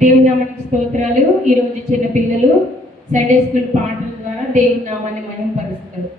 దేవుని నామానికి స్తోత్రాలు. ఈరోజు చిన్న పిల్లలు సండే స్కూల్ పాటల ద్వారా దేవుని నామాన్ని మహిమపరుస్తారు.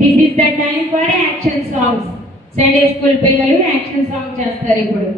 This is the time for action songs. Sunday school పిల్లలు యాక్షన్ సాంగ్ చేస్తారు ఇప్పుడు.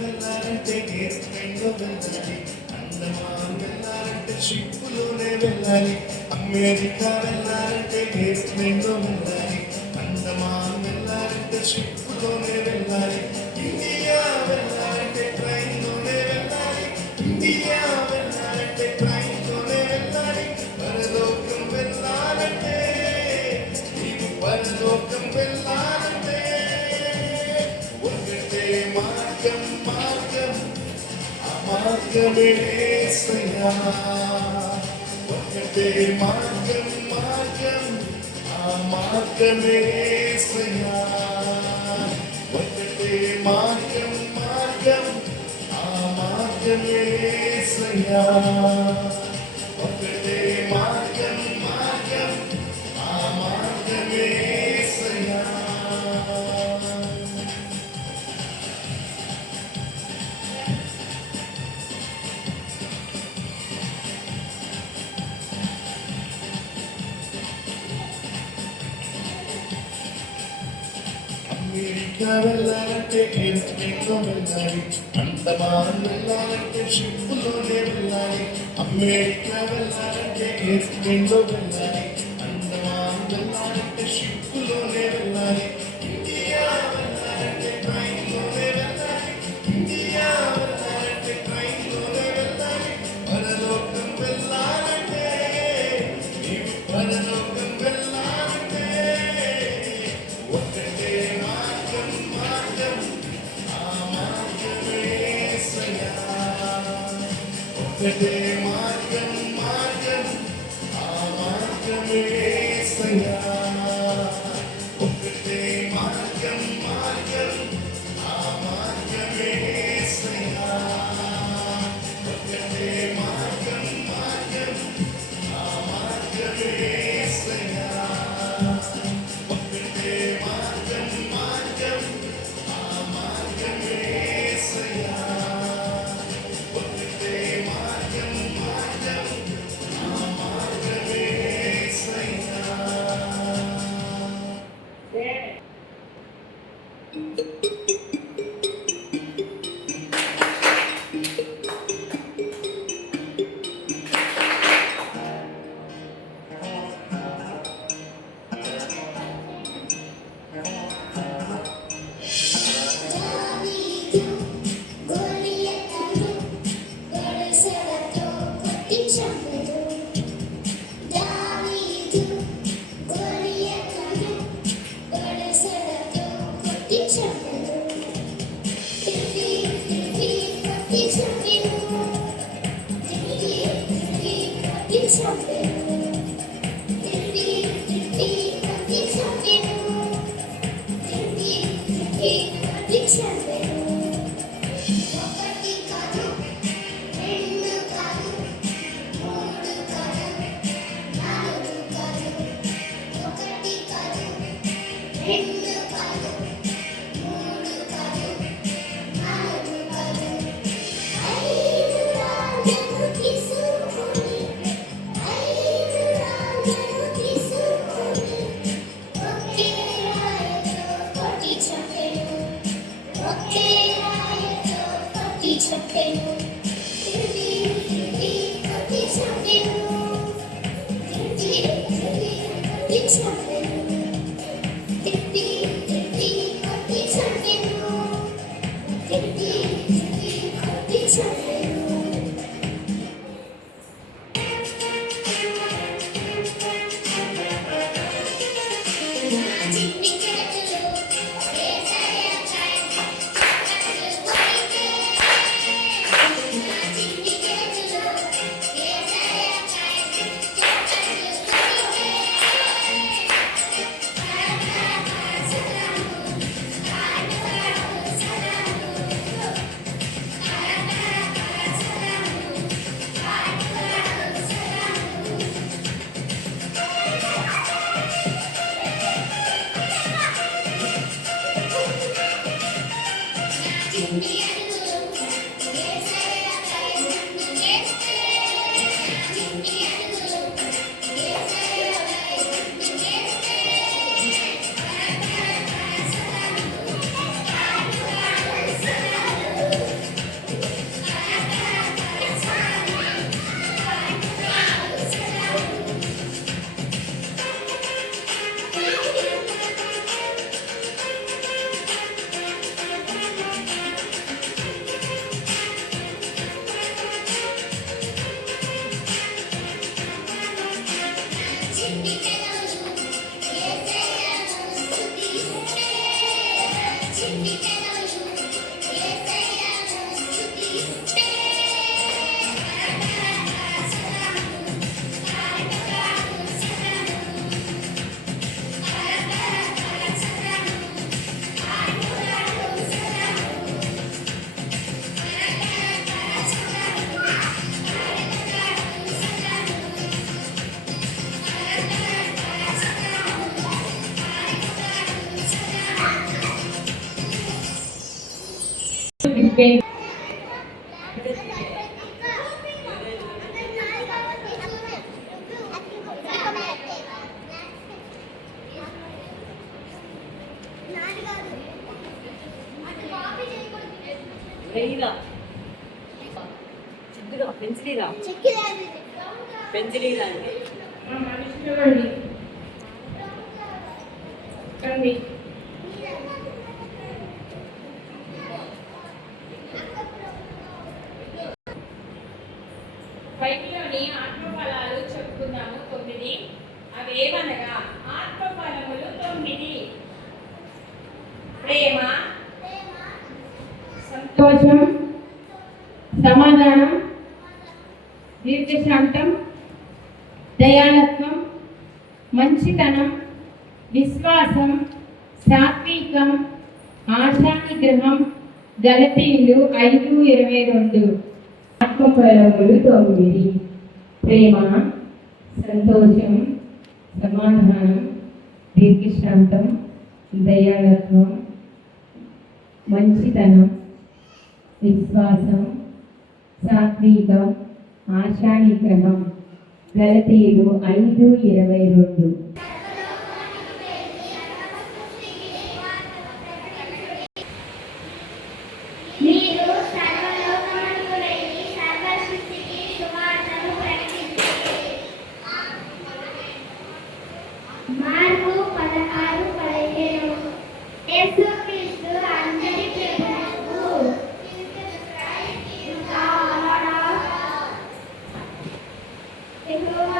వెళ్ళాలంటే నేర్పంగా వెళ్ళాలి, అందమాన్ వెళ్ళాలంటే షిప్పులోనే వెళ్ళాలి, అమెరికా వెళ్ళాలంటే నేర్పంగా వెళ్ళాలి, అందమాన్ షిప్పులోనే వెళ్ళాలి. ఇండియా వెళ్ళాలంటే ట్రైన్లోనే వెళ్ళాలి. ఇండియా వెళ్ళాలంటే ట్రైన్లోనే వెళ్ళాలి. పరలోకం వెళ్ళాలంటే నీవు పరలోకం వెళ్ళాలంటే ఒకటే మార్గం మార్గం ఆ మార్గమే యేసయ్యా. ఒకటే మార్గం మార్గం ఆ మార్గమే యేసయ్యా. ఒకటే మార్గం మార్గం ఆ మార్గమే యేసయ్యా. ఒకటే మార్గం మార్గం ఆ మార్గమే యేసయ్యా. అమెరికా వెళ్ళాలంటే ఏరోప్లేన్లో వెళ్ళాలి. అండమాన్ వెళ్ళాలంటే షిప్పులోనే వెళ్ళాలి. అమెరికా వెళ్ళాలంటే ఏరోప్లేన్లో వెళ్ళాలి. అండమాన్ వెళ్ళాలంటే షిప్పులోనే వెళ్ళాలి. ఇండియా వెళ్ళాలంటే ట్రైన్లోనే వెళ్ళాలి. ఇండియా వెళ్ళాలంటే ట్రైన్లోనే వెళ్ళాలి. పరలోకం వెళ్ళాలంటే నీవు పరలోకం వెళ్ళాలంటే ఒకటే మార్గం మార్గం ఆ మార్గమే యేసయ్యా. ఒకటే మార్గం మార్గం ఆ మార్గమే యేసయ్యా. ఒకటే మార్గం మార్గం ఆ మార్గమే యేసయ్యా. ఒకటే మార్గం మార్గం ఆ మార్గమే యేసయ్యా. ఒకటే మార్గం మార్గం ఆ మార్గమే యేసయ్యా. ఒకటే మార్గం మార్గం ఆ మార్గమే యేసయ్యా. దావీదు గొలియతును గొలుసులతో కొట్టి చంపెను. దావీదు గొలియతును గొలుసులతో కొట్టి చంపెను. తిరిగి తిరిగి కొట్టి చంపెను. తిరిగి తిరిగి కొట్టి చంపెను. తిరిగి తిరిగి కొట్టి చంపెను. తిరిగి తిరిగి కొట్టి చంపెను. ఒకటి కాదు, రెండు కాదు, మూడు కాదు, నాలుగు కాదు. ఒకటి కాదు, రెండు కాదు, మూడు కాదు, నాలుగు కాదు. ఐదు రాళ్ళను తీసుకొని, ఐదు రాళ్ళను తీసుకొని ఒకే రాయితో కొట్టి చంపెను. ఒకే రాయితో కొట్టి చంపెను. తిరిగి తిరిగి కొట్టి చంపెను. తిరిగి తిరిగి కొట్టి చంపెను. తిరిగి తిరిగి కొట్టి చంపెను. తిరిగి తిరిగి కొట్టి చంపెను. చిన్ని చేతులు యేసయ్య చేయి పట్టులు కొరికే. చిన్ని చేతులు యేసయ్య చేయి పట్టులు కొరికే. సలాము సలాము సలాము. వెయ్యిరా చిద్దుగా పెన్సిలీరా పెన్సిలీరా అంటే మనుషులు కండి బైబిల్లోని ఆత్మఫలాలు చెప్పుకుందాము 9. అవి ఏమనగా ఆత్మఫలములు 9: ప్రేమ, సంతోషం, సమాధానం, దీర్ఘశాంతం, దయాళత్వం, మంచితనం, విశ్వాసం, సాత్వికం, ఆశానిగ్రహం. గలతీయులు 5:22. ఆత్మఫలములు 9: ప్రేమ, సంతోషం, సమాధానం, దీర్ఘశాంతం, దయాళత్వం, మంచితనం, విశ్వాసం, సాత్వికం, ఆశానిగ్రహం. గలతీయులు 5:22. మీరు సర్వలోకమునకు వెళ్ళి సర్వసృష్టికి సువార్తను ప్రకటించండి. మార్కు 16:15. యేసుక్రీస్తు అందరి ప్రభువు. యెహోవా